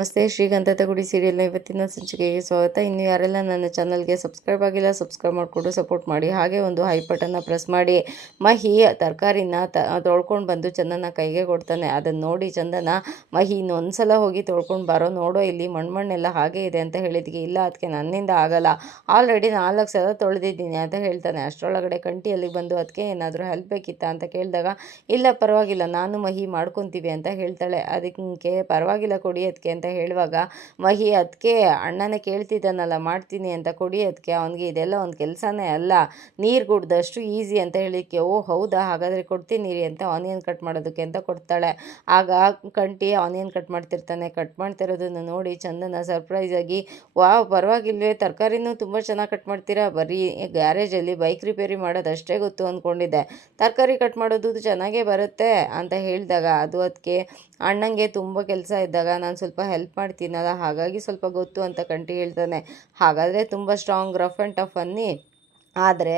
ನಮಸ್ತೆ. ಶ್ರೀಗಂಧದ ಗುಡಿ ಸೀರಿಯಲ್ನ ಇವತ್ತಿನ ಸಂಚಿಕೆಗೆ ಸ್ವಾಗತ. ಇನ್ನು ಯಾರೆಲ್ಲ ನನ್ನ ಚಾನಲ್ಗೆ ಸಬ್ಸ್ಕ್ರೈಬ್ ಆಗಿಲ್ಲ ಸಬ್ಸ್ಕ್ರೈಬ್ ಮಾಡಿಕೊಂಡು ಸಪೋರ್ಟ್ ಮಾಡಿ. ಹಾಗೆ ಒಂದು ಹೈ ಬಟನ್ನ ಪ್ರೆಸ್ ಮಾಡಿ. ಮಹಿ ತರಕಾರಿನ ತೊಳ್ಕೊಂಡು ಬಂದು ಚಂದನ ಕೈಗೆ ಕೊಡ್ತಾನೆ. ಅದನ್ನು ನೋಡಿ ಚಂದನ, ಮಹಿ ಇನ್ನೊಂದ್ಸಲ ಹೋಗಿ ತೊಳ್ಕೊಂಡು ಬಾರೋ, ನೋಡೋ ಇಲ್ಲಿ ಮಣ್ಣೆಲ್ಲ ಹಾಗೆ ಇದೆ ಅಂತ ಹೇಳಿದ್ಗೆ, ಇಲ್ಲ ಅದಕ್ಕೆ ನನ್ನಿಂದ ಆಗಲ್ಲ, ಆಲ್ರೆಡಿ 4 ಸಲ ತೊಳೆದಿದ್ದೀನಿ ಅಂತ ಹೇಳ್ತಾನೆ. ಅಷ್ಟರೊಳಗಡೆ ಕಂಟಿ ಅಲ್ಲಿಗೆ ಬಂದು ಅದಕ್ಕೆ ಏನಾದರೂ ಹೆಲ್ಪ್ ಬೇಕಿತ್ತಾ ಅಂತ ಕೇಳಿದಾಗ, ಇಲ್ಲ ಪರವಾಗಿಲ್ಲ ನಾನು ಮಹಿ ಮಾಡ್ಕೊತೀವಿ ಅಂತ ಹೇಳ್ತಾಳೆ. ಅದಕ್ಕೆ ಪರವಾಗಿಲ್ಲ ಕೊಡಿ ಅದಕ್ಕೆ ಅಂತ ಹೇಳುವಾಗ, ಮಹಿ ಅದಕ್ಕೆ ಅಣ್ಣನೇ ಕೇಳ್ತಿದ್ದಾನಲ್ಲ ಮಾಡ್ತೀನಿ ಅಂತ, ಕೊಡಿ ಅದಕ್ಕೆ, ಅವನಿಗೆ ಇದೆಲ್ಲ ಒಂದು ಕೆಲಸನೇ ಅಲ್ಲ, ನೀರು ಕುಡ್ದಷ್ಟು ಈಸಿ ಅಂತ ಹೇಳಿಕ್ಕೆ, ಓ ಹೌದಾ ಹಾಗಾದರೆ ಕೊಡ್ತೀನಿ ರೀ ಅಂತ ಆನಿಯನ್ ಕಟ್ ಮಾಡೋದಕ್ಕೆ ಅಂತ ಕೊಡ್ತಾಳೆ. ಆಗ ಕಂಟಿ ಆನಿಯನ್ ಕಟ್ ಮಾಡ್ತಿರ್ತಾನೆ. ಕಟ್ ಮಾಡ್ತಿರೋದನ್ನು ನೋಡಿ ಚಂದನ ಸರ್ಪ್ರೈಸ್ ಆಗಿ, ವಾವ್ ಪರವಾಗಿಲ್ವೇ, ತರಕಾರಿನೂ ತುಂಬ ಚೆನ್ನಾಗಿ ಕಟ್ ಮಾಡ್ತೀರಾ, ಬರೀ ಗ್ಯಾರೇಜಲ್ಲಿ ಬೈಕ್ ರಿಪೇರಿ ಮಾಡೋದು ಅಷ್ಟೇ ಗೊತ್ತು ಅಂದ್ಕೊಂಡಿದ್ದೆ, ತರಕಾರಿ ಕಟ್ ಮಾಡೋದು ಚೆನ್ನಾಗೇ ಬರುತ್ತೆ ಅಂತ ಹೇಳಿದಾಗ, ಅದು ಅದಕ್ಕೆ ಅಣ್ಣಂಗೆ ತುಂಬ ಕೆಲಸ ಇದ್ದಾಗ ನಾನು ಸ್ವಲ್ಪ ಹೆಲ್ಪ್ ಮಾಡ್ತೀನಲ್ಲ, ಹಾಗಾಗಿ ಸ್ವಲ್ಪ ಗೊತ್ತು ಅಂತ ಕಂಟಿ ಹೇಳ್ತಾನೆ. ಹಾಗಾದರೆ ತುಂಬ ಸ್ಟ್ರಾಂಗ್, ರಫ್ ಆ್ಯಂಡ್ ಟಫ್ ಅನ್ನಿ, ಆದರೆ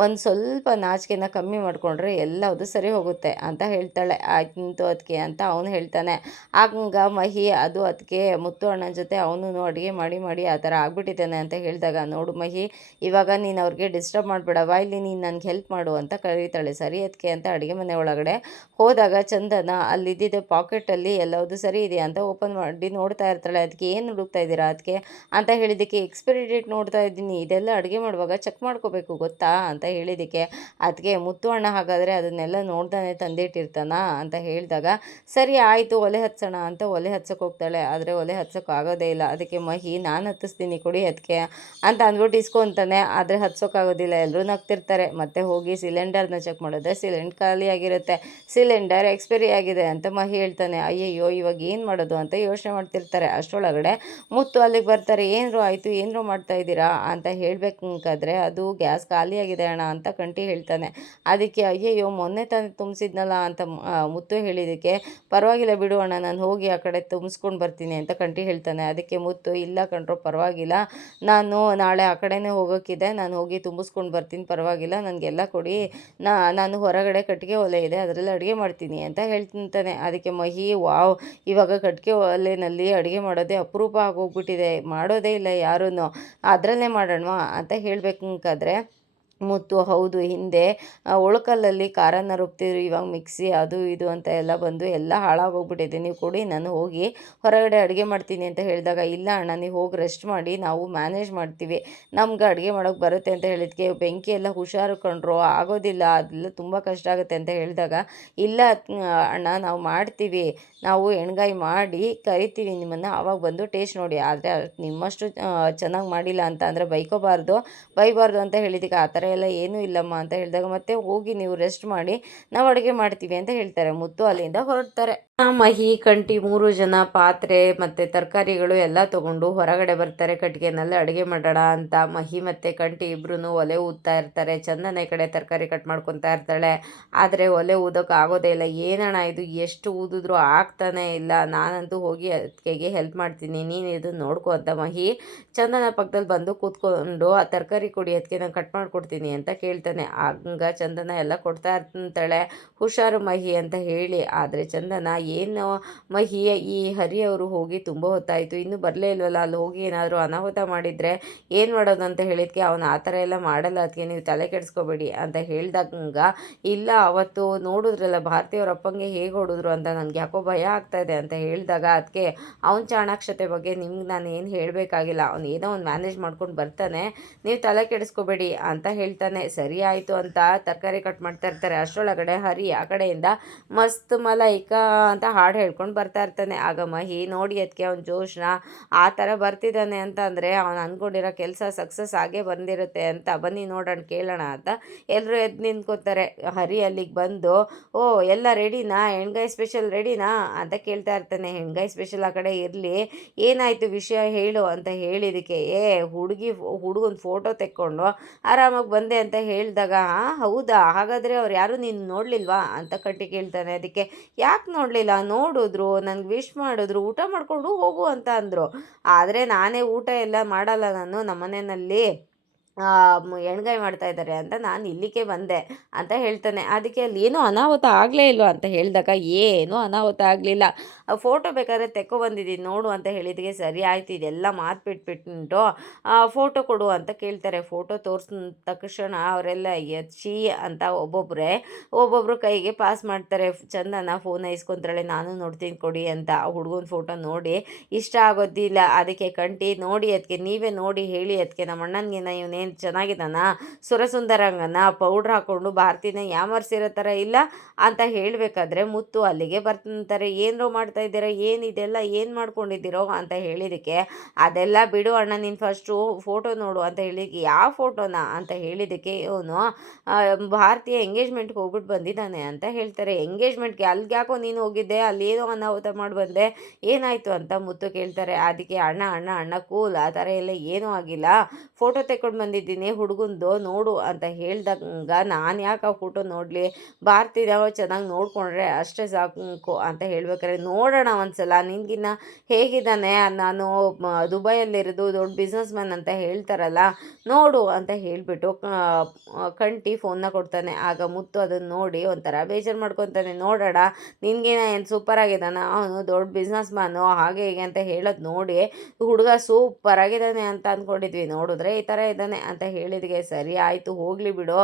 ಒಂದು ಸ್ವಲ್ಪ ನಾಚಿಕೆನ ಕಮ್ಮಿ ಮಾಡಿಕೊಂಡ್ರೆ ಎಲ್ಲವುದು ಸರಿ ಹೋಗುತ್ತೆ ಅಂತ ಹೇಳ್ತಾಳೆ. ಆಯ್ತು ಅದಕ್ಕೆ ಅಂತ ಅವನು ಹೇಳ್ತಾನೆ. ಆಗ ಮಹಿ ಅದು ಅದಕ್ಕೆ ಮುತ್ತು ಅಣ್ಣನ ಜೊತೆ ಅವನು ಅಡುಗೆ ಮಾಡಿ ಆ ಥರ ಆಗ್ಬಿಟ್ಟಿದ್ದಾನೆ ಅಂತ ಹೇಳಿದಾಗ, ನೋಡು ಮಹಿ, ಇವಾಗ ನೀನು ಅವ್ರಿಗೆ ಡಿಸ್ಟರ್ಬ್ ಮಾಡಬೇಡವಾ, ಇಲ್ಲಿ ನೀನು ನನಗೆ ಹೆಲ್ಪ್ ಮಾಡು ಅಂತ ಕರೀತಾಳೆ. ಸರಿ ಅದಕ್ಕೆ ಅಂತ ಅಡುಗೆ ಮನೆ ಒಳಗಡೆ ಹೋದಾಗ ಚಂದನ ಅಲ್ಲಿದ್ದಿದ್ದ ಪಾಕೆಟಲ್ಲಿ ಎಲ್ಲವುದು ಸರಿ ಇದೆಯಾ ಅಂತ ಓಪನ್ ಮಾಡಿ ನೋಡ್ತಾ ಇರ್ತಾಳೆ. ಅದಕ್ಕೆ ಏನು ಹುಡುಕ್ತಾ ಇದ್ದೀರಾ ಅದಕ್ಕೆ ಅಂತ ಹೇಳಿದ್ದಕ್ಕೆ, ಎಕ್ಸ್ಪೈರಿ ಡೇಟ್ ನೋಡ್ತಾ ಇದ್ದೀನಿ, ಇದೆಲ್ಲ ಅಡುಗೆ ಮಾಡುವಾಗ ಚೆಕ್ ಮಾಡ್ಕೋಬೇಕು ಗೊತ್ತಾ ಅಂತ ಹೇಳಿದ್ದಕ್ಕೆ, ಅದಕ್ಕೆ ಮುತ್ತು ಅಣ್ಣ ಹಾಗಾದರೆ ಅದನ್ನೆಲ್ಲ ನೋಡ್ದಾನೆ ತಂದಿಟ್ಟಿರ್ತಾನ ಅಂತ ಹೇಳಿದಾಗ, ಸರಿ ಆಯಿತು ಒಲೆ ಹಚ್ಚೋಣ ಅಂತ ಒಲೆ ಹಚ್ಚಕ್ಕೆ ಹೋಗ್ತಾಳೆ. ಆದರೆ ಒಲೆ ಹಚ್ಚೋಕೆ ಆಗೋದೇ ಇಲ್ಲ. ಅದಕ್ಕೆ ಮಹಿ, ನಾನು ಹತ್ತಿಸ್ತೀನಿ ಕೊಡಿ ಅದಕ್ಕೆ ಅಂತ ಅಂದ್ಬಿಟ್ಟು ಇಸ್ಕೊತಾನೆ. ಆದರೆ ಹಚ್ಚೋಕ್ಕಾಗೋದಿಲ್ಲ. ಎಲ್ಲರೂ ನಗ್ತಿರ್ತಾರೆ. ಮತ್ತೆ ಹೋಗಿ ಸಿಲಿಂಡರ್ನ ಚೆಕ್ ಮಾಡಿದ್ರೆ ಸಿಲಿಂಡರ್ ಖಾಲಿಯಾಗಿರುತ್ತೆ. ಸಿಲಿಂಡರ್ ಎಕ್ಸ್ಪೈರಿ ಆಗಿದೆ ಅಂತ ಮಹಿ ಹೇಳ್ತಾನೆ. ಅಯ್ಯಯ್ಯೋ ಇವಾಗ ಏನು ಮಾಡೋದು ಅಂತ ಯೋಚನೆ ಮಾಡ್ತಿರ್ತಾರೆ. ಅಷ್ಟರೊಳಗಡೆ ಮುತ್ತು ಅಲ್ಲಿಗೆ ಬರ್ತಾರೆ. ಏನರು ಆಯಿತು, ಏನರು ಮಾಡ್ತಾ ಇದ್ದೀರಾ ಅಂತ ಹೇಳಬೇಕಾದ್ರೆ, ಅದು ಗ್ಯಾಸ್ ಖಾಲಿಯಾಗಿದೆ ಅಣ್ಣ ಅಂತ ಕಂಟಿ ಹೇಳ್ತಾನೆ. ಅದಕ್ಕೆ ಅಯ್ಯಯ್ಯೋ ಮೊನ್ನೆ ತಾನೇ ತುಂಬಿಸಿದ್ನಲ್ಲ ಅಂತ ಮುತ್ತು ಹೇಳಿದ್ದಕ್ಕೆ, ಪರವಾಗಿಲ್ಲ ಬಿಡು ಅಣ್ಣ, ನಾನು ಹೋಗಿ ಆ ಕಡೆ ತುಂಬಿಸ್ಕೊಂಡು ಬರ್ತೀನಿ ಅಂತ ಕಂಟಿ ಹೇಳ್ತಾನೆ. ಅದಕ್ಕೆ ಮುತ್ತು, ಇಲ್ಲ ಕಣ್ರೋ ಪರವಾಗಿಲ್ಲ, ನಾನು ನಾಳೆ ಆ ಕಡೆನೇ ಹೋಗೋಕ್ಕಿದೆ, ನಾನು ಹೋಗಿ ತುಂಬಿಸ್ಕೊಂಡು ಬರ್ತೀನಿ, ಪರವಾಗಿಲ್ಲ ನನಗೆಲ್ಲ ಕೊಡಿ, ನಾನು ಹೊರಗಡೆ ಕಟ್ಟಿಗೆ ಒಲೆ ಇದೆ ಅದರಲ್ಲಿ ಅಡುಗೆ ಮಾಡ್ತೀನಿ ಅಂತ ಹೇಳ್ತಾನೆ. ಅದಕ್ಕೆ ಮಹಿ, ವಾವ್ ಇವಾಗ ಕಟ್ಟಿಗೆ ಒಲೆಯಲ್ಲಿ ಅಡುಗೆ ಮಾಡೋದೇ ಅಪರೂಪ ಆಗೋಗ್ಬಿಟ್ಟಿದೆ, ಮಾಡೋದೇ ಇಲ್ಲ ಯಾರೂ, ಅದರಲ್ಲೇ ಮಾಡೋಣವಾ ಅಂತ ಹೇಳಬೇಕಾದ್ರೆ ಮುತ್ತು, ಹೌದು ಹಿಂದೆ ಒಳಕಲ್ಲಲ್ಲಿ ಖಾರನ ರುಬ್ತಿದ್ರು, ಇವಾಗ ಮಿಕ್ಸಿ ಅದು ಇದು ಅಂತ ಎಲ್ಲ ಬಂದು ಎಲ್ಲ ಹಾಳಾಗೋಗ್ಬಿಟ್ಟಿದೆ, ನೀವು ಕೊಡಿ ನಾನು ಹೋಗಿ ಹೊರಗಡೆ ಅಡುಗೆ ಮಾಡ್ತೀನಿ ಅಂತ ಹೇಳಿದಾಗ, ಇಲ್ಲ ಅಣ್ಣ ನೀವು ಹೋಗಿ ರೆಸ್ಟ್ ಮಾಡಿ, ನಾವು ಮ್ಯಾನೇಜ್ ಮಾಡ್ತೀವಿ, ನಮ್ಗೆ ಅಡುಗೆ ಮಾಡೋಕ್ಕೆ ಬರುತ್ತೆ ಅಂತ ಹೇಳಿದ್ಕೆ, ಬೆಂಕಿ ಎಲ್ಲ ಹುಷಾರು ಕಂಡ್ರು, ಆಗೋದಿಲ್ಲ ಅದೆಲ್ಲ ತುಂಬ ಕಷ್ಟ ಆಗುತ್ತೆ ಅಂತ ಹೇಳಿದಾಗ, ಇಲ್ಲ ಅಣ್ಣ ನಾವು ಮಾಡ್ತೀವಿ, ನಾವು ಎಣ್ಗಾಯಿ ಮಾಡಿ ಕರಿತೀವಿ ನಿಮ್ಮನ್ನು, ಆವಾಗ ಬಂದು ಟೇಸ್ಟ್ ನೋಡಿ, ಆದರೆ ನಿಮ್ಮಷ್ಟು ಚೆನ್ನಾಗಿ ಮಾಡಿಲ್ಲ ಅಂತ ಅಂದರೆ ಬೈಬಾರ್ದು ಅಂತ ಹೇಳಿದ್ದಕ್ಕೆ, ಆ ಥರ ಎಲ್ಲ ಏನೂ ಇಲ್ಲಮ್ಮ ಅಂತ ಹೇಳಿದಾಗ, ಮತ್ತೆ ಹೋಗಿ ನೀವು ರೆಸ್ಟ್ ಮಾಡಿ, ನಾವು ಅಡುಗೆ ಮಾಡ್ತೀವಿ ಅಂತ ಹೇಳ್ತಾರೆ. ಮುತ್ತು ಅಲ್ಲಿಂದ ಹೊರಡ್ತಾರೆ. ಮಹಿ ಕಂಟಿ 3 ಜನ ಪಾತ್ರೆ ಮತ್ತು ತರಕಾರಿಗಳು ಎಲ್ಲ ತೊಗೊಂಡು ಹೊರಗಡೆ ಬರ್ತಾರೆ. ಕಟ್ಟಿಗೆನಲ್ಲಿ ಅಡುಗೆ ಮಾಡೋಣ ಅಂತ ಮಹಿ ಮತ್ತು ಕಂಟಿ ಇಬ್ಬರೂ ಒಲೆ ಊದ್ತಾ ಇರ್ತಾರೆ. ಚಂದನ ಈ ಕಡೆ ತರಕಾರಿ ಕಟ್ ಮಾಡ್ಕೊತಾ ಇರ್ತಾಳೆ. ಆದರೆ ಒಲೆ ಊದೋಕೆ ಆಗೋದೇ ಇಲ್ಲ. ಏನಣ್ಣ ಇದು ಎಷ್ಟು ಊದಿದ್ರು ಆಗ್ತಾನೇ ಇಲ್ಲ, ನಾನಂತೂ ಹೋಗಿ ಅದಕ್ಕೆ ಹೆಲ್ಪ್ ಮಾಡ್ತೀನಿ, ನೀನು ಇದನ್ನು ನೋಡ್ಕೊ ಅಂತ ಮಹಿ ಚಂದನ ಪಕ್ಕದಲ್ಲಿ ಬಂದು ಕೂತ್ಕೊಂಡು, ಆ ತರಕಾರಿ ಕೊಡಿ ಅದಕ್ಕೆ ನಾನು ಕಟ್ ಮಾಡಿಕೊಡ್ತೀನಿ ಅಂತ ಕೇಳ್ತಾನೆ. ಆಗ ಚಂದನ ಎಲ್ಲ ಕೊಡ್ತಾ ಇರ್ತಾಳೆ, ಹುಷಾರು ಮಹಿ ಅಂತ ಹೇಳಿ. ಆದರೆ ಚಂದನ, ಏನು ಮಹಿ, ಈ ಹರಿಯವರು ಹೋಗಿ ತುಂಬ ಹೊತ್ತಾಯಿತು, ಇನ್ನೂ ಬರಲೇ ಇಲ್ವಲ್ಲ, ಅಲ್ಲಿ ಹೋಗಿ ಏನಾದರೂ ಅನಾಹುತ ಮಾಡಿದರೆ ಏನು ಮಾಡೋದು ಅಂತ ಹೇಳಿದ್ಕೆ, ಅವನು ಆ ಥರ ಎಲ್ಲ ಮಾಡಲ್ಲ, ಅದಕ್ಕೆ ನೀವು ತಲೆ ಕೆಡಿಸ್ಕೋಬೇಡಿ ಅಂತ ಹೇಳಿದಾಗ, ಇಲ್ಲ ಅವತ್ತು ನೋಡಿದ್ರಲ್ಲ ಭಾರತಿಯವ್ರ ಅಪ್ಪಂಗೆ ಹೇಗೆ ಹೊಡಿದ್ರು ಅಂತ, ನನಗೆ ಯಾಕೋ ಭಯ ಆಗ್ತಾಯಿದೆ ಅಂತ ಹೇಳಿದಾಗ, ಅದಕ್ಕೆ ಅವನ ಚಾಣಾಕ್ಷತೆ ಬಗ್ಗೆ ನಿಮ್ಗೆ ನಾನು ಏನು ಹೇಳಬೇಕಾಗಿಲ್ಲ, ಅವ್ನು ಏನೋ ಒಂದು ಮ್ಯಾನೇಜ್ ಮಾಡ್ಕೊಂಡು ಬರ್ತಾನೆ, ನೀವು ತಲೆ ಕೆಡಿಸ್ಕೋಬೇಡಿ ಅಂತ ಹೇಳ್ತಾನೆ. ಸರಿ ಆಯಿತು ಅಂತ ತರಕಾರಿ ಕಟ್ ಮಾಡ್ತಾ ಇರ್ತಾರೆ. ಅಷ್ಟರೊಳಗಡೆ ಹರಿ ಆ ಕಡೆಯಿಂದ ಮಸ್ತ್ ಮಲಾಯಿಕಾ ಅಂತ ಹಾಡು ಹೇಳ್ಕೊಂಡು ಬರ್ತಾ ಇರ್ತಾನೆ. ಆಗ ಮಹಿ ನೋಡಿ ಅದಕ್ಕೆ ಅವ್ನ ಜೋಶ್ನ ಆ ಥರ ಬರ್ತಿದ್ದಾನೆ ಅಂತ ಅಂದರೆ ಅವನು ಅಂದ್ಕೊಂಡಿರೋ ಕೆಲಸ ಸಕ್ಸಸ್ ಆಗೇ ಬಂದಿರುತ್ತೆ ಅಂತ, ಬನ್ನಿ ನೋಡೋಣ ಕೇಳೋಣ ಅಂತ ಎಲ್ಲರೂ ಎದ್ದು ನಿಂತ್ಕೋತಾರೆ. ಹರಿ ಅಲ್ಲಿಗೆ ಬಂದು, ಓ ಎಲ್ಲ ರೆಡಿನಾ, ಹೆಣ್ಗಾಯಿ ಸ್ಪೆಷಲ್ ರೆಡಿನಾ ಅಂತ ಕೇಳ್ತಾ ಇರ್ತಾನೆ. ಹೆಣ್ಗಾಯಿ ಸ್ಪೆಷಲ್ ಆ ಕಡೆ ಇರಲಿ, ಏನಾಯಿತು ವಿಷಯ ಹೇಳು ಅಂತ ಹೇಳಿದಕ್ಕೆ, ಹುಡುಗನ ಫೋಟೋ ತೆಕ್ಕೊಂಡು ಆರಾಮಾಗಿ ಬಂದೆ ಅಂತ ಹೇಳಿದಾಗ, ಹೌದಾ ಹಾಗಾದರೆ ಅವ್ರು ಯಾರು ನೀನು ನೋಡಲಿಲ್ವಾ ಅಂತ ಕಟ್ಟಿ ಕೇಳ್ತಾನೆ. ಅದಕ್ಕೆ, ಯಾಕೆ ನೋಡಲಿಲ್ಲ, ನೋಡಿದ್ರು, ನನಗೆ ವಿಶ್ ಮಾಡಿದ್ರು, ಊಟ ಮಾಡಿಕೊಂಡು ಹೋಗು ಅಂತ ಅಂದರು, ಆದರೆ ನಾನೇ ಊಟ ಎಲ್ಲ ಮಾಡಲ್ಲ, ನಾನು ನಮ್ಮನೆಯಲ್ಲಿ ಎಣ್ಗಾಯಿ ಮಾಡ್ತಾ ಇದ್ದಾರೆ ಅಂತ ನಾನು ಇಲ್ಲಿಗೆ ಬಂದೆ ಅಂತ ಹೇಳ್ತಾನೆ. ಅದಕ್ಕೆ ಅಲ್ಲಿ ಏನೂ ಅನಾಹುತ ಆಗಲೇ ಇಲ್ವಾ ಅಂತ ಹೇಳಿದಾಗ ಏನೂ ಅನಾಹುತ ಆಗಲಿಲ್ಲ, ಫೋಟೋ ಬೇಕಾದ್ರೆ ಬಂದಿದ್ದೀನಿ ನೋಡು ಅಂತ ಹೇಳಿದಕ್ಕೆ ಸರಿ ಆಯ್ತು ಇದೆಲ್ಲ ಮಾತು ಬಿಟ್ಬಿಟ್ಟು ಫೋಟೋ ಕೊಡು ಅಂತ ಕೇಳ್ತಾರೆ. ಫೋಟೋ ತೋರಿಸಿದ ತಕ್ಷಣ ಅವರೆಲ್ಲ ಛೀ ಅಂತ ಒಬ್ಬೊಬ್ಬರು ಕೈಗೆ ಪಾಸ್ ಮಾಡ್ತಾರೆ. ಚಂದನ ಫೋನ್ ಇಸ್ಕೊಂತಾಳೆ, ನಾನು ನೋಡ್ತೀನಿ ಕೊಡಿ ಅಂತ. ಹುಡುಗನ ಫೋಟೋ ನೋಡಿ ಇಷ್ಟ ಆಗೋದಿಲ್ಲ, ಅದಕ್ಕೆ ಕಂಟಿ ನೋಡಿ ಅದಕ್ಕೆ ನೀವೇ ನೋಡಿ ಹೇಳಿ ಅದಕ್ಕೆ ನಮ್ಮ ಅಣ್ಣನಿಗೇನ ಇವನೇನು ಚೆನ್ನಾಗಿದ್ದಾನ ಸುರಸುಂದರಂಗನ ಪೌಡ್ರ್ ಹಾಕ್ಕೊಂಡು ಭಾರತಿನ ಯಾಮರ್ಸಿರೋ ಥರ ಇಲ್ಲ ಅಂತ ಹೇಳಬೇಕಾದ್ರೆ ಮುತ್ತು ಅಲ್ಲಿಗೆ ಬರ್ತಾರೆ. ಏನರೋ ಮಾಡ್ತಾ ಇದ್ದೀರಾ, ಏನಿದೆಲ್ಲ ಏನು ಮಾಡ್ಕೊಂಡಿದ್ದೀರೋ ಅಂತ ಹೇಳಿದಕ್ಕೆ ಅದೆಲ್ಲ ಬಿಡು ಅಣ್ಣ ನೀನು ಫಸ್ಟು ಫೋಟೋ ನೋಡು ಅಂತ ಹೇಳಿ ಯಾವ ಫೋಟೋನ ಅಂತ ಹೇಳಿದಕ್ಕೆ ಇವನು ಭಾರತೀಯ ಎಂಗೇಜ್ಮೆಂಟ್ಗೆ ಹೋಗ್ಬಿಟ್ಟು ಬಂದಿದ್ದಾನೆ ಅಂತ ಹೇಳ್ತಾರೆ. ಎಂಗೇಜ್ಮೆಂಟ್ಗೆ ಅಲ್ಲಿಗೆ ಯಾಕೋ ನೀನು ಹೋಗಿದ್ದೆ, ಅಲ್ಲಿ ಏನೋ ಅನಾಹುತ ಮಾಡಿ ಬಂದೆ, ಏನಾಯಿತು ಅಂತ ಮುತ್ತು ಕೇಳ್ತಾರೆ. ಅದಕ್ಕೆ ಅಣ್ಣ ಅಣ್ಣ ಅಣ್ಣ ಕೂಲ್, ಆ ಥರ ಎಲ್ಲ ಏನೂ ಆಗಿಲ್ಲ, ಫೋಟೋ ತೆಕ್ಕೊಂಡು ಬಂದಿದ್ದೀನಿ ಹುಡುಗಂದು ನೋಡು ಅಂತ ಹೇಳ್ದಾಗ ನಾನು ಯಾಕೆ ಆ ಫೋಟೋ ನೋಡಲಿ, ಭಾರತೀಯ ಚೆನ್ನಾಗಿ ನೋಡಿಕೊಂಡ್ರೆ ಅಷ್ಟೇ ಸಾಕು ಅಂತ ಹೇಳ್ಬೇಕಾದ್ರೆ ನೋಡೋಣ ಒಂದ್ಸಲ ನಿನಗಿನ್ನ ಹೇಗಿದ್ದಾನೆ, ನಾನು ದುಬೈಯಲ್ಲಿರೋದು ದೊಡ್ಡ ಬಿಸ್ನೆಸ್ ಮ್ಯಾನ್ ಅಂತ ಹೇಳ್ತಾರಲ್ಲ ನೋಡು ಅಂತ ಹೇಳಿಬಿಟ್ಟು ಕಂಟಿ ಫೋನ್ನ ಕೊಡ್ತಾನೆ. ಆಗ ಮುತ್ತು ಅದನ್ನು ನೋಡಿ ಒಂಥರ ಬೇಜಾರು ಮಾಡ್ಕೊತಾನೆ. ನೋಡೋಣ ನಿನಗೇನ ಏನು ಸೂಪರ್ ಆಗಿದ್ದಾನ, ಅವನು ದೊಡ್ಡ ಬಿಸ್ನೆಸ್ ಮ್ಯಾನು ಹಾಗೆ ಹೀಗೆ ಅಂತ ಹೇಳೋದು ನೋಡಿ ಹುಡುಗ ಸೂಪರ್ ಆಗಿದ್ದಾನೆ ಅಂತ ಅಂದ್ಕೊಂಡಿದ್ವಿ, ನೋಡಿದ್ರೆ ಈ ಥರ ಇದ್ದಾನೆ ಅಂತ ಹೇಳಿದ್ಗೆ ಸರಿ ಆಯಿತು ಹೋಗಲಿ ಬಿಡು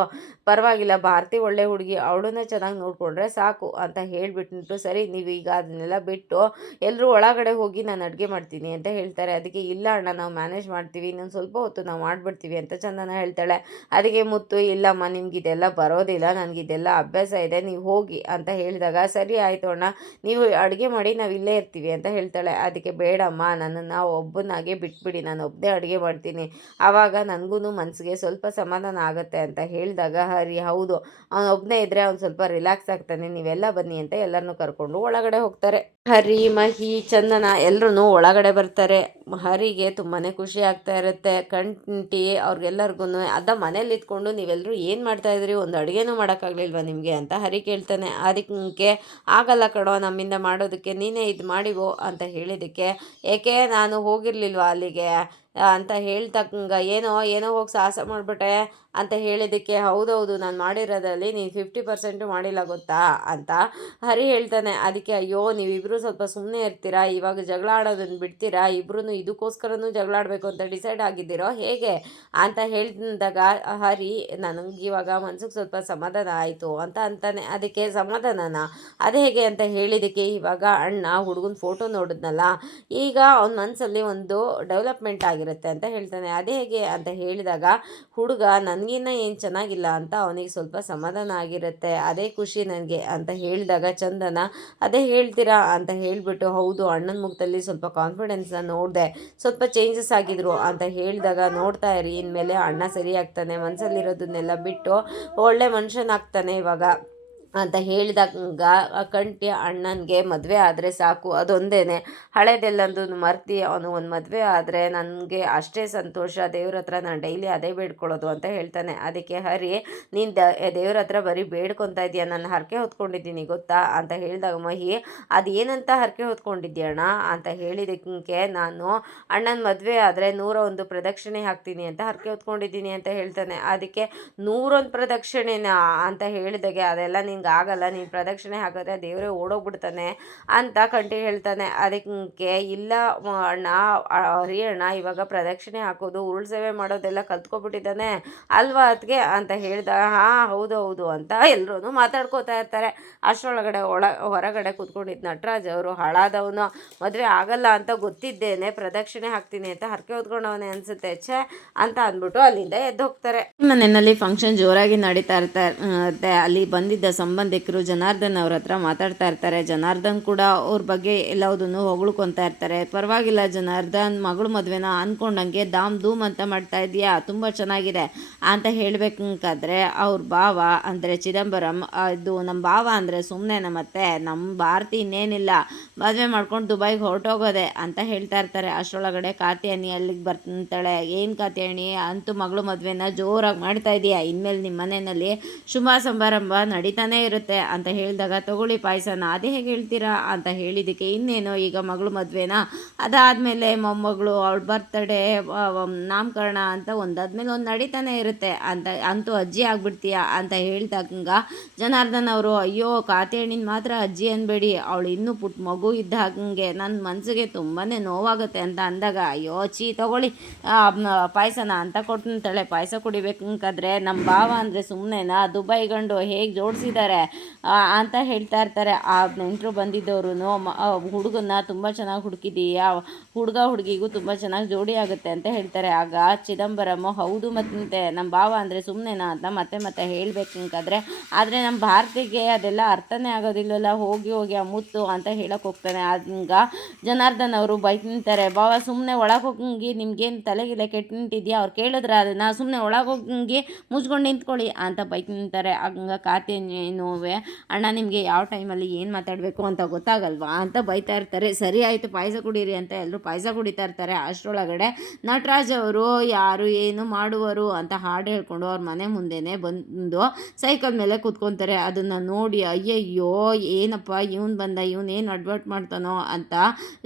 ಪರವಾಗಿಲ್ಲ, ಭಾರತಿ ಒಳ್ಳೆ ಹುಡುಗಿ, ಅವಳನ್ನ ಚೆನ್ನಾಗಿ ನೋಡಿಕೊಂಡ್ರೆ ಸಾಕು ಅಂತ ಹೇಳಿಬಿಟ್ಟು ಸರಿ ನೀವು ಈಗ ಅದನ್ನೆಲ್ಲ ಬಿಟ್ಟು ಎಲ್ಲರೂ ಒಳಗಡೆ ಹೋಗಿ ನಾನು ಅಡುಗೆ ಮಾಡ್ತೀನಿ ಅಂತ ಹೇಳ್ತಾರೆ. ಅದಕ್ಕೆ ಇಲ್ಲ ಅಣ್ಣ ನಾವು ಮ್ಯಾನೇಜ್ ಮಾಡ್ತೀವಿ, ಇನ್ನೊಂದು ಸ್ವಲ್ಪ ಹೊತ್ತು ನಾವು ಮಾಡಿಬಿಡ್ತೀವಿ ಅಂತ ಚಂದನ ಹೇಳ್ತಾಳೆ. ಅದಕ್ಕೆ ಮುತ್ತು ಇಲ್ಲಮ್ಮ ನಿಮಗಿದೆಲ್ಲ ಬರೋದಿಲ್ಲ, ನನಗಿದೆಲ್ಲ ಅಭ್ಯಾಸ ಇದೆ, ನೀವು ಹೋಗಿ ಅಂತ ಹೇಳಿದಾಗ ಸರಿ ಆಯಿತು ಅಣ್ಣ ನೀವು ಅಡುಗೆ ಮಾಡಿ ನಾವು ಇಲ್ಲೇ ಇರ್ತೀವಿ ಅಂತ ಹೇಳ್ತಾಳೆ. ಅದಕ್ಕೆ ಬೇಡಮ್ಮ ನನ್ನನ್ನು ಒಬ್ಬನಾಗೆ ಬಿಟ್ಬಿಡಿ, ನಾನು ಒಬ್ಬನೇ ಅಡುಗೆ ಮಾಡ್ತೀನಿ, ಆವಾಗ ನನಗೂ ಮನಸ್ಸಿಗೆ ಸ್ವಲ್ಪ ಸಮಾಧಾನ ಆಗುತ್ತೆ ಅಂತ ಹೇಳಿದಾಗ ಹರಿ ಹೌದು ಅವನು ಒಬ್ಬನೇ ಇದ್ದರೆ ಅವ್ನು ಸ್ವಲ್ಪ ರಿಲ್ಯಾಕ್ಸ್ ಆಗ್ತಾನೆ, ನೀವೆಲ್ಲ ಬನ್ನಿ ಅಂತ ಎಲ್ಲರನ್ನೂ ಕರ್ಕೊಂಡು ಒಳಗಡೆ ಹೋಗ್ತಾರೆ. ಹರಿ ಮಹಿ ಚಂದನ ಎಲ್ಲರೂ ಒಳಗಡೆ ಬರ್ತಾರೆ. ಹರಿಗೆ ತುಂಬಾ ಖುಷಿ ಆಗ್ತಾ ಇರುತ್ತೆ. ಕಂಟಿ ಅವ್ರಿಗೆಲ್ಲರಿಗೂ ಅದ ಮನೇಲಿ ಇದ್ಕೊಂಡು ನೀವೆಲ್ಲರೂ ಏನು ಮಾಡ್ತಾಯಿದ್ರಿ, ಒಂದು ಅಡುಗೆನೂ ಮಾಡೋಕ್ಕಾಗಲಿಲ್ವ ನಿಮಗೆ ಅಂತ ಹರಿ ಕೇಳ್ತಾನೆ. ಅದಕ್ಕೆ ಆಗಲ್ಲ ಕಣೋ ನಮ್ಮಿಂದ ಮಾಡೋದಕ್ಕೆ, ನೀನೇ ಇದು ಮಾಡಿವೋ ಅಂತ ಹೇಳಿದ್ದಕ್ಕೆ ಏಕೆ ನಾನು ಹೋಗಿರಲಿಲ್ವ ಅಲ್ಲಿಗೆ ಅಂತ ಹೇಳ್ತಕ್ಕಂಗ ಏನೋ ಹೋಗಿ ಸಾಹಸ ಮಾಡಿಬಿಟ್ಟೆ ಅಂತ ಹೇಳಿದ್ದಕ್ಕೆ ಹೌದೌದು ನಾನು ಮಾಡಿರೋದ್ರಲ್ಲಿ ನೀನು 50% ಮಾಡಿಲ್ಲ ಗೊತ್ತಾ ಅಂತ ಹರಿ ಹೇಳ್ತಾನೆ. ಅದಕ್ಕೆ ಅಯ್ಯೋ ನೀವಿಬ್ಬರು ಸ್ವಲ್ಪ ಸುಮ್ಮನೆ ಇರ್ತೀರಾ, ಇವಾಗ ಜಗಳ ಆಡೋದನ್ನು ಬಿಡ್ತೀರಾ, ಇಬ್ಬರೂ ಇದಕ್ಕೋಸ್ಕರನೂ ಜಗಳ ಆಡಬೇಕು ಅಂತ ಡಿಸೈಡ್ ಆಗಿದ್ದೀರೋ ಹೇಗೆ ಅಂತ ಹೇಳಿದಾಗ ಹರಿ ನನಗೆ ಇವಾಗ ಮನ್ಸಿಗೆ ಸ್ವಲ್ಪ ಸಮಾಧಾನ ಆಯಿತು ಅಂತ ಅಂತಾನೆ. ಅದಕ್ಕೆ ಸಮಾಧಾನನ ಅದು ಹೇಗೆ ಅಂತ ಹೇಳಿದ್ದಕ್ಕೆ ಇವಾಗ ಅಣ್ಣ ಹುಡುಗನ ಫೋಟೋ ನೋಡಿದ್ನಲ್ಲ, ಈಗ ಅವನ ಮನಸ್ಸಲ್ಲಿ ಒಂದು ಡೆವಲಪ್ಮೆಂಟ್ ಆಗಿರುತ್ತೆ ಅಂತ ಹೇಳ್ತಾನೆ. ಅದೇ ಹೇಗೆ ಅಂತ ಹೇಳಿದಾಗ ಹುಡುಗ ನನಗಿನ್ನ ಏನು ಚೆನ್ನಾಗಿಲ್ಲ ಅಂತ ಅವನಿಗೆ ಸ್ವಲ್ಪ ಸಮಾಧಾನ ಆಗಿರುತ್ತೆ, ಅದೇ ಖುಷಿ ನನಗೆ ಅಂತ ಹೇಳಿದಾಗ ಚಂದನ ಅದೇ ಹೇಳ್ತೀರಾ ಅಂತ ಹೇಳಿಬಿಟ್ಟು ಹೌದು ಅಣ್ಣನ ಮುಖದಲ್ಲಿ ಸ್ವಲ್ಪ ಕಾನ್ಫಿಡೆನ್ಸ್ನ ನೋಡಿದೆ, ಸ್ವಲ್ಪ ಚೇಂಜಸ್ ಆಗಿದ್ರು ಅಂತ ಹೇಳಿದಾಗ ನೋಡ್ತಾ ಇರಿ ಇನ್ಮೇಲೆ ಅಣ್ಣ ಸರಿ ಆಗ್ತಾನೆ, ಮನಸ್ಸಲ್ಲಿರೋದನ್ನೆಲ್ಲ ಬಿಟ್ಟು ಒಳ್ಳೆ ಮನುಷ್ಯನಾಗ್ತಾನೆ ಇವಾಗ ಅಂತ ಹೇಳಿದಾಗ ಕಂಟಿ ಅಣ್ಣನಿಗೆ ಮದುವೆ ಆದರೆ ಸಾಕು ಅದೊಂದೇ, ಹಳೇದೆಲ್ಲಂದು ಮರ್ತಿ ಅವನು ಒಂದು ಮದುವೆ ಆದರೆ ನನಗೆ ಅಷ್ಟೇ ಸಂತೋಷ, ದೇವ್ರ ಹತ್ರ ನಾನು ಡೈಲಿ ಅದೇ ಬೇಡ್ಕೊಳ್ಳೋದು ಅಂತ ಹೇಳ್ತಾನೆ. ಅದಕ್ಕೆ ಹರಿ ನೀನು ದೇವ್ರ ಹತ್ರ ಬರೀ ಬೇಡ್ಕೊತಾ ಇದೆಯಾ, ನಾನು ಹರಕೆ ಹೊತ್ಕೊಂಡಿದ್ದೀನಿ ಗೊತ್ತಾ ಅಂತ ಹೇಳಿದಾಗ ಮಹಿ ಅದೇನಂತ ಹರಕೆ ಹೊತ್ಕೊಂಡಿದ್ಯಣ್ಣ ಅಂತ ಹೇಳಿದ್ದಕ್ಕೆ ನಾನು ಅಣ್ಣನ ಮದುವೆ ಆದರೆ 101 ಪ್ರದಕ್ಷಿಣೆ ಹಾಕ್ತೀನಿ ಅಂತ ಹರಕೆ ಹೊತ್ಕೊಂಡಿದ್ದೀನಿ ಅಂತ ಹೇಳ್ತಾನೆ. ಅದಕ್ಕೆ 101 ಪ್ರದಕ್ಷಿಣೆನ ಅಂತ ಹೇಳಿದಾಗೆ ಅದೆಲ್ಲ ನಿಂಗೆ ಆಗಲ್ಲ, ನೀನು ಪ್ರದಕ್ಷಿಣೆ ಹಾಕಿದ್ರೆ ದೇವರೇ ಓಡೋಗ್ಬಿಡ್ತಾನೆ ಅಂತ ಕಂಟಿ ಹೇಳ್ತಾನೆ. ಅದಕ್ಕೆ ಇಲ್ಲ ಅಣ್ಣ ಹರಿಯಣ್ಣ ಇವಾಗ ಪ್ರದಕ್ಷಿಣೆ ಹಾಕೋದು ಉರುಳು ಸೇವೆ ಮಾಡೋದೆಲ್ಲ ಕಲ್ತ್ಕೊಬಿಟ್ಟಿದ್ದಾನೆ ಅಲ್ವಾ ಅದಕ್ಕೆ ಅಂತ ಹೇಳಿದಾಗ ಹೌದು ಅಂತ ಎಲ್ಲರೂ ಮಾತಾಡ್ಕೋತಾ ಇರ್ತಾರೆ. ಅಷ್ಟರೊಳಗಡೆ ಹೊರಗಡೆ ಕೂತ್ಕೊಂಡಿದ್ದು ನಟರಾಜ್ ಅವರು ಹಾಳಾದವನು ಮದುವೆ ಆಗಲ್ಲ ಅಂತ ಗೊತ್ತಿದ್ದೇನೆ ಪ್ರದಕ್ಷಿಣೆ ಹಾಕ್ತೀನಿ ಅಂತ ಹರಕೆ ಹೊತ್ಕೊಂಡವನೇ ಅನಿಸುತ್ತೆ ಛೇ ಅಂತ ಅಂದ್ಬಿಟ್ಟು ಅಲ್ಲಿಂದ ಎದ್ದು ಹೋಗ್ತಾರೆ. ಮನೆಯಲ್ಲಿ ಫಂಕ್ಷನ್ ಜೋರಾಗಿ ನಡೀತಾ ಇರುತ್ತೆ. ಅಲ್ಲಿ ಬಂದಿದ್ದ ಸಂಬಂಧಿಕರು ಜನಾರ್ದನ್ ಅವ್ರ ಹತ್ರ ಮಾತಾಡ್ತಾ ಇರ್ತಾರೆ. ಜನಾರ್ದನ್ ಕೂಡ ಅವ್ರ ಬಗ್ಗೆ ಎಲ್ಲದನ್ನು ಹೊಗಳ್ಕೊತಾ ಇರ್ತಾರೆ. ಪರವಾಗಿಲ್ಲ ಜನಾರ್ದನ್, ಮಗಳು ಮದುವೆನ ಅಂದ್ಕೊಂಡಂಗೆ ದಾಮ್ ಧೂಮ್ ಅಂತ ಮಾಡ್ತಾ ಇದೆಯಾ, ತುಂಬ ಚೆನ್ನಾಗಿದೆ ಅಂತ ಹೇಳಬೇಕಾದ್ರೆ ಅವ್ರ ಭಾವ ಅಂದರೆ ಚಿದಂಬರಂ ಇದು ನಮ್ಮ ಭಾವ ಅಂದರೆ ಸುಮ್ಮನೆ ಮತ್ತೆ ನಮ್ಮ ಭಾರತಿ ಇನ್ನೇನಿಲ್ಲ ಮದುವೆ ಮಾಡ್ಕೊಂಡು ದುಬೈಗೆ ಹೊರಟೋಗೋದೆ ಅಂತ ಹೇಳ್ತಾ ಇರ್ತಾರೆ. ಅಷ್ಟರೊಳಗಡೆ ಕಾತ್ಯಾಯನಿ ಅಲ್ಲಿಗೆ ಬರ್ತಾಳೆ. ಏನು ಕಾತ್ಯಾಯನಿ ಅಂತೂ ಮಗಳು ಮದುವೆನ ಜೋರಾಗಿ ಮಾಡ್ತಾ ಇದೆಯಾ, ಇನ್ಮೇಲೆ ನಿಮ್ಮ ಮನೆಯಲ್ಲಿ ಶುಭ ಸಮಾರಂಭ ನಡೀತಾನೆ ನಡೀತಾನೆ ಇರುತ್ತೆ ಅಂತ ಹೇಳಿದಾಗ, ತಗೊಳ್ಳಿ ಪಾಯಸನ, ಅದೇ ಹೇಗೆ ಹೇಳ್ತೀರಾ ಅಂತ ಹೇಳಿದ್ದಕ್ಕೆ, ಇನ್ನೇನು ಈಗ ಮಗಳು ಮದುವೆನಾ, ಅದಾದಮೇಲೆ ಮೊಮ್ಮಗಳು ಅವಳ ಬರ್ತಡೇ, ನಾಮಕರಣ ಅಂತ ಒಂದಾದ್ಮೇಲೆ ಒಂದು ನಡೀತಾನೆ ಇರುತ್ತೆ ಅಂತ, ಅಂತೂ ಅಜ್ಜಿ ಆಗ್ಬಿಡ್ತೀಯಾ ಅಂತ ಹೇಳಿದಾಗ ಜನಾರ್ದನ್ ಅವರು, ಅಯ್ಯೋ ಕಾತ್ಯಾಯಣಿನ ಮಾತ್ರ ಅಜ್ಜಿ ಅನ್ಬೇಡಿ, ಅವಳು ಇನ್ನೂ ಪುಟ್ಟ ಮಗು ಇದ್ದ ಹಾಗೆ, ನನ್ನ ಮನಸ್ಸಿಗೆ ತುಂಬಾ ನೋವಾಗುತ್ತೆ ಅಂತ ಅಂದಾಗ, ಅಯ್ಯೋ ತಗೊಳ್ಳಿ ಪಾಯಸನ ಅಂತ ಕೊಟ್ಟಂತಾಳೆ. ಪಾಯಸ ಕುಡಿಬೇಕಾದ್ರೆ ನಮ್ಮ ಭಾವ ಅಂದರೆ ಸುಮ್ಮನೆನಾ, ದುಬೈ ಗಂಡು ಹೇಗೆ ಜೋಡಿಸಿದ್ದಾರೆ ಅಂತ ಹೇಳ್ತಾ ಇರ್ತಾರೆ. ಆ ನೆಂಟರು ಬಂದಿದ್ದವರು ಹುಡುಗನ್ನ ತುಂಬ ಚೆನ್ನಾಗಿ ಹುಡುಕಿದೀಯಾ, ಹುಡುಗ ಹುಡುಗಿಗೂ ತುಂಬ ಚೆನ್ನಾಗಿ ಜೋಡಿ ಆಗುತ್ತೆ ಅಂತ ಹೇಳ್ತಾರೆ. ಆಗ ಚಿದಂಬರಂ, ಹೌದು ಮತ್ತೆ ನಮ್ಮ ಭಾವ ಅಂದರೆ ಸುಮ್ಮನೆನಾ ಅಂತ ಮತ್ತೆ ಮತ್ತೆ ಹೇಳಬೇಕಾದ್ರೆ, ಆದರೆ ನಮ್ಮ ಭಾರತಿಗೆ ಅದೆಲ್ಲ ಅರ್ಥನೇ ಆಗೋದಿಲ್ಲಲ್ಲ, ಹೋಗಿ ಹೋಗಿ ಆ ಮುತ್ತು ಅಂತ ಹೇಳಕ್ಕೆ ಹೋಗ್ತಾನೆ. ಹಂಗ ಜನಾರ್ದನ್ ಅವರು ಬೈಕ್ ನಿಂತಾರೆ, ಭಾವ ಸುಮ್ಮನೆ ಒಳಗೆ ಹೋಗಿ, ನಿಮ್ಗೇನು ತಲೆಗಿಲ್ಲ ಕೆಟ್ಟು ನಿಂತಿದ್ಯಾ, ಅವ್ರು ಕೇಳಿದ್ರೆ ಅದನ್ನು ಸುಮ್ಮನೆ ಒಳಗೆ ಹೋಗಿ ಮುಚ್ಕೊಂಡು ನಿಂತ್ಕೊಳ್ಳಿ ಅಂತ ಬೈಕ್ ನಿಂತಾರೆ. ಹಂಗ ಕಾತ್ಯಾಯನಿನುವೆ, ಅಣ್ಣ ನಿಮಗೆ ಯಾವ ಟೈಮಲ್ಲಿ ಏನು ಮಾತಾಡಬೇಕು ಅಂತ ಗೊತ್ತಾಗಲ್ವಾ ಅಂತ ಬೈತಾ ಇರ್ತಾರೆ. ಸರಿ ಆಯಿತು ಪಾಯಸ ಕುಡೀರಿ ಅಂತ ಎಲ್ಲರೂ ಪಾಯಸ ಕುಡಿತಾ ಇರ್ತಾರೆ. ಅಷ್ಟರೊಳಗಡೆ ನಟರಾಜ್ ಅವರು ಯಾರು ಏನು ಮಾಡುವರು ಅಂತ ಹಾಡು ಹೇಳ್ಕೊಂಡು ಅವ್ರ ಮನೆ ಮುಂದೆನೇ ಬಂದು ಸೈಕಲ್ ಮೇಲೆ ಕೂತ್ಕೊತಾರೆ. ಅದನ್ನು ನೋಡಿ ಅಯ್ಯಯ್ಯೋ ಏನಪ್ಪ ಇವನು ಬಂದ, ಇವನೇನು ಅಡ್ವರ್ಟ್ ಮಾಡ್ತಾನೋ ಅಂತ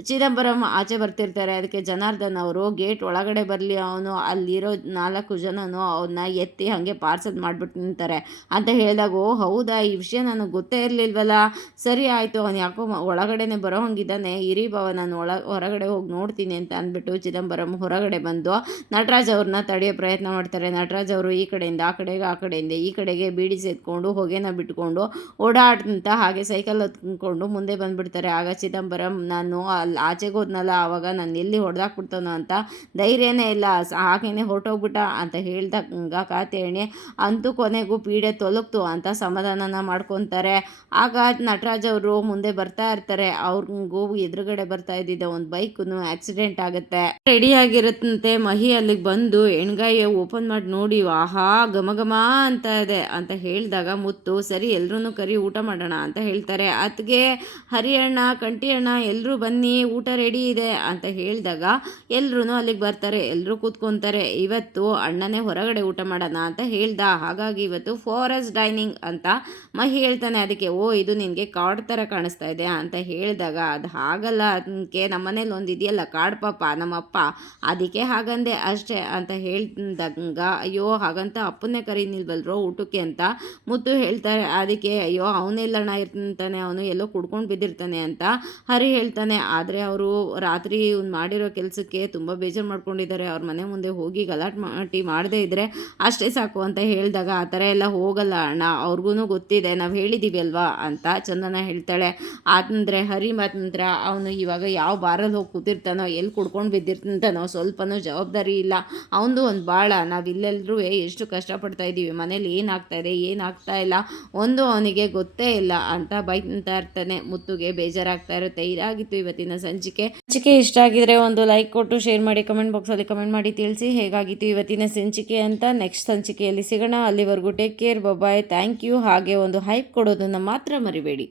ಚಿದಂಬರಂ ಆಚೆ ಬರ್ತಿರ್ತಾರೆ. ಅದಕ್ಕೆ ಜನಾರ್ದನ್ ಅವರು, ಗೇಟ್ ಒಳಗಡೆ ಬರಲಿ ಅವನು, ಅಲ್ಲಿರೋ 4 ಜನನು ಅವನ್ನ ಎತ್ತಿ ಹಾಗೆ ಪಾರ್ಸಲ್ ಮಾಡಿಬಿಟ್ಟು ನಿಂತಾರೆ ಅಂತ ಹೇಳಿದಾಗ, ಓ ಹೌದಾ, ಈ ವಿಷಯ ನನಗೆ ಗೊತ್ತೇ ಇರಲಿಲ್ವಲ್ಲ, ಸರಿ ಆಯಿತು ಅವನು ಯಾಕೋ ಒಳಗಡೆನೆ ಬರೋ ಹಂಗಿದ್ದಾನೆ, ಇರಿ ಭಾವ ನಾನು ಹೊರಗಡೆ ಹೋಗಿ ನೋಡ್ತೀನಿ ಅಂತ ಅಂದ್ಬಿಟ್ಟು ಚಿದಂಬರಂ ಹೊರಗಡೆ ಬಂದು ನಟರಾಜ್ ಅವ್ರನ್ನ ತಡೆಯೋ ಪ್ರಯತ್ನ ಮಾಡ್ತಾರೆ. ನಟರಾಜ್ ಅವರು ಈ ಕಡೆಯಿಂದ ಆ ಕಡೆಗೆ, ಆ ಕಡೆಯಿಂದ ಈ ಕಡೆಗೆ ಬೀಡಿ ಸೇದ್ಕೊಂಡು ಹೊಗೆನ ಬಿಟ್ಕೊಂಡು ಓಡಾಡ್ತಂತ ಹಾಗೆ ಸೈಕಲ್ ಹತ್ಕೊಂಡು ಮುಂದೆ ಬಂದುಬಿಡ್ತಾರೆ. ಆಗ ಚಿದಂಬರಂ, ನಾನು ಅಲ್ಲಿ ಆಚೆಗೆ ಹೋದ್ನಲ್ಲ ಆವಾಗ ನಾನು ಎಲ್ಲಿ ಹೊಡೆದಾಕ್ಬಿಡ್ತಾನೋ ಅಂತ ಧೈರ್ಯನೇ ಇಲ್ಲ, ಹಾಗೇನೆ ಹೊರಟೋಗ್ಬಿಟ್ಟ ಅಂತ ಹೇಳ್ದಾಗ ಕಾತ್ಯಾಯಣಿ, ಅಂತೂ ಕೊನೆಗೂ ಪೀಡೆ ತೊಲಗ್ತು ಅಂತ ಸಮಾಧಾನನ ಮಾಡ್ಕೊತಾರೆ. ಆಗ ನಟರಾಜ್ ಅವರು ಮುಂದೆ ಬರ್ತಾ ಇರ್ತಾರೆ. ಅವ್ರಿಗೂ ಎದುರುಗಡೆ ಬರ್ತಾ ಇದ್ದಿದ್ದ ಒಂದು ಬೈಕು ಆಕ್ಸಿಡೆಂಟ್ ಆಗುತ್ತೆ. ರೆಡಿಯಾಗಿರುತ್ತಂತೆ. ಮಹಿ ಅಲ್ಲಿಗೆ ಬಂದು ಎಣ್ಗಾಯಿ ಓಪನ್ ಮಾಡಿ ನೋಡಿ, ಆಹಾ ಘಮ ಘಮ ಅಂತ ಇದೆ ಅಂತ ಹೇಳಿದಾಗ ಮುತ್ತು, ಸರಿ ಎಲ್ಲರೂ ಕರಿ ಊಟ ಮಾಡೋಣ ಅಂತ ಹೇಳ್ತಾರೆ. ಅತ್ತಿಗೆ ಹರಿಯಣ್ಣ ಕಂಠಿಯಣ್ಣ ಎಲ್ಲರೂ ಬನ್ನಿ ಊಟ ರೆಡಿ ಇದೆ ಅಂತ ಹೇಳಿದಾಗ ಎಲ್ಲರೂ ಅಲ್ಲಿಗೆ ಬರ್ತಾರೆ. ಎಲ್ಲರೂ ಕೂತ್ಕೊತಾರೆ. ಇವತ್ತು ಅಣ್ಣನೇ ಹೊರಗಡೆ ಊಟ ಮಾಡೋಣ ಅಂತ ಹೇಳ್ದ, ಹಾಗಾಗಿ ಇವತ್ತು ಫಾರೆಸ್ಟ್ ಡೈನಿಂಗ್ ಅಂತ ಮಹಿ ಹೇಳ್ತಾನೆ. ಅದಕ್ಕೆ, ಓ ಇದು ನಿನಗೆ ಕಾರ್ಡ್ ಥರ ಕಾಣಿಸ್ತಾ ಇದೆ ಅಂತ ಹೇಳಿದಾಗ, ಅದು ಹಾಗಲ್ಲ, ಅದಕ್ಕೆ ನಮ್ಮ ಮನೇಲಿ ಒಂದು ಇದೆಯಲ್ಲ ಕಾರ್ಡ್ ಪಾಪ ನಮ್ಮಪ್ಪ, ಅದಕ್ಕೆ ಹಾಗಂದೆ ಅಷ್ಟೇ ಅಂತ ಹೇಳ್ದಾಗ, ಅಯ್ಯೋ ಹಾಗಂತ ಅಪ್ಪನ್ನೇ ಕರೀನಿಲ್ವಲ್ರೋ ಊಟಕ್ಕೆ ಅಂತ ಮುತ್ತು ಹೇಳ್ತಾರೆ. ಅದಕ್ಕೆ, ಅಯ್ಯೋ ಅವನೆಲ್ಲಣ್ಣ ಇರ್ತಾನೆ, ಅವನು ಎಲ್ಲೋ ಕುಡ್ಕೊಂಡು ಬಿದ್ದಿರ್ತಾನೆ ಅಂತ ಹರಿ ಹೇಳ್ತಾನೆ. ಆದರೆ ಅವರು ರಾತ್ರಿ ಮಾಡಿರೋ ಕೆಲಸಕ್ಕೆ ತುಂಬ ಬೇಜಾರು ಮಾಡ್ಕೊಂಡಿದ್ದಾರೆ. ಅವ್ರ ಮನೆ ಮುಂದೆ ಹೋಗಿ ಗಲಾಟೆ ಮಾಡದೇ ಇದ್ದರೆ ಅಷ್ಟೇ ಸಾಕು ಅಂತ ಹೇಳಿದಾಗ, ಆ ಥರ ಎಲ್ಲ ಹೋಗಲ್ಲ ಅಣ್ಣ, ಅವ್ರಿಗೂ ಗೊತ್ತಿದೆ, ನಾವು ಹೇಳಿದ್ದೀವಿ ಅಲ್ವಾ ಅಂತ ಚಂದನ ಹೇಳ್ತಾಳೆ. ಅಂದರೆ ಹರಿ ಮಾತ್ರ ಅವನು ಇವಾಗ ಯಾವ ಬಾರಲ್ಲಿ ಹೋಗಿ ಕೂತಿರ್ತಾನೋ, ಎಲ್ಲಿ ಕುಡ್ಕೊಂಡು ಬಿದ್ದಿರ್ತಾನೋ, ಸ್ವಲ್ಪನೂ ಜವಾಬ್ದಾರಿ ಇಲ್ಲ ಅವನದು. ಒಂದು ಭಾಳ ನಾವಿಲ್ಲೆಲ್ಲರೂ ಎಷ್ಟು ಕಷ್ಟಪಡ್ತಾ ಇದ್ದೀವಿ, ಮನೇಲಿ ಏನಾಗ್ತಾ ಇದೆ ಏನಾಗ್ತಾ ಇಲ್ಲ ಒಂದು ಅವನಿಗೆ ಗೊತ್ತೇ ಇಲ್ಲ ಅಂತ ಬೈತಾ ಇರ್ತಾನೆ. ಮುತ್ತುಗೆ ಬೇಜಾರಾಗ್ತಾ ಇರುತ್ತೆ. ಇದಾಗಿತ್ತು ಇವತ್ತಿನ ಸಂಚಿಕೆ ಇಷ್ಟ ಆಗಿದ್ರೆ ಒಂದು ಲೈಕ್ ಕೊಟ್ಟು ಶೇರ್ ಮಾಡಿ, ಕಮೆಂಟ್ ಬಾಕ್ಸಲ್ಲಿ ಕಮೆಂಟ್ ಮಾಡಿ ತಿಳಿಸಿ ಹೇಗಾಗಿತ್ತು ಇವತ್ತಿನ ಸಂಚಿಕೆ ಅಂತ. ನೆಕ್ಸ್ಟ್ ಸಂಚಿಕೆಯಲ್ಲಿ ಸಿಗೋಣ. ಅಲ್ಲಿವರೆಗೂ take care, bye, thank you. ಹಾಗೆ ಒಂದು ಹೈಪ್ ಕೊಡೋದನ್ನು ಮಾತ್ರ ಮರಿಬೇಡಿ.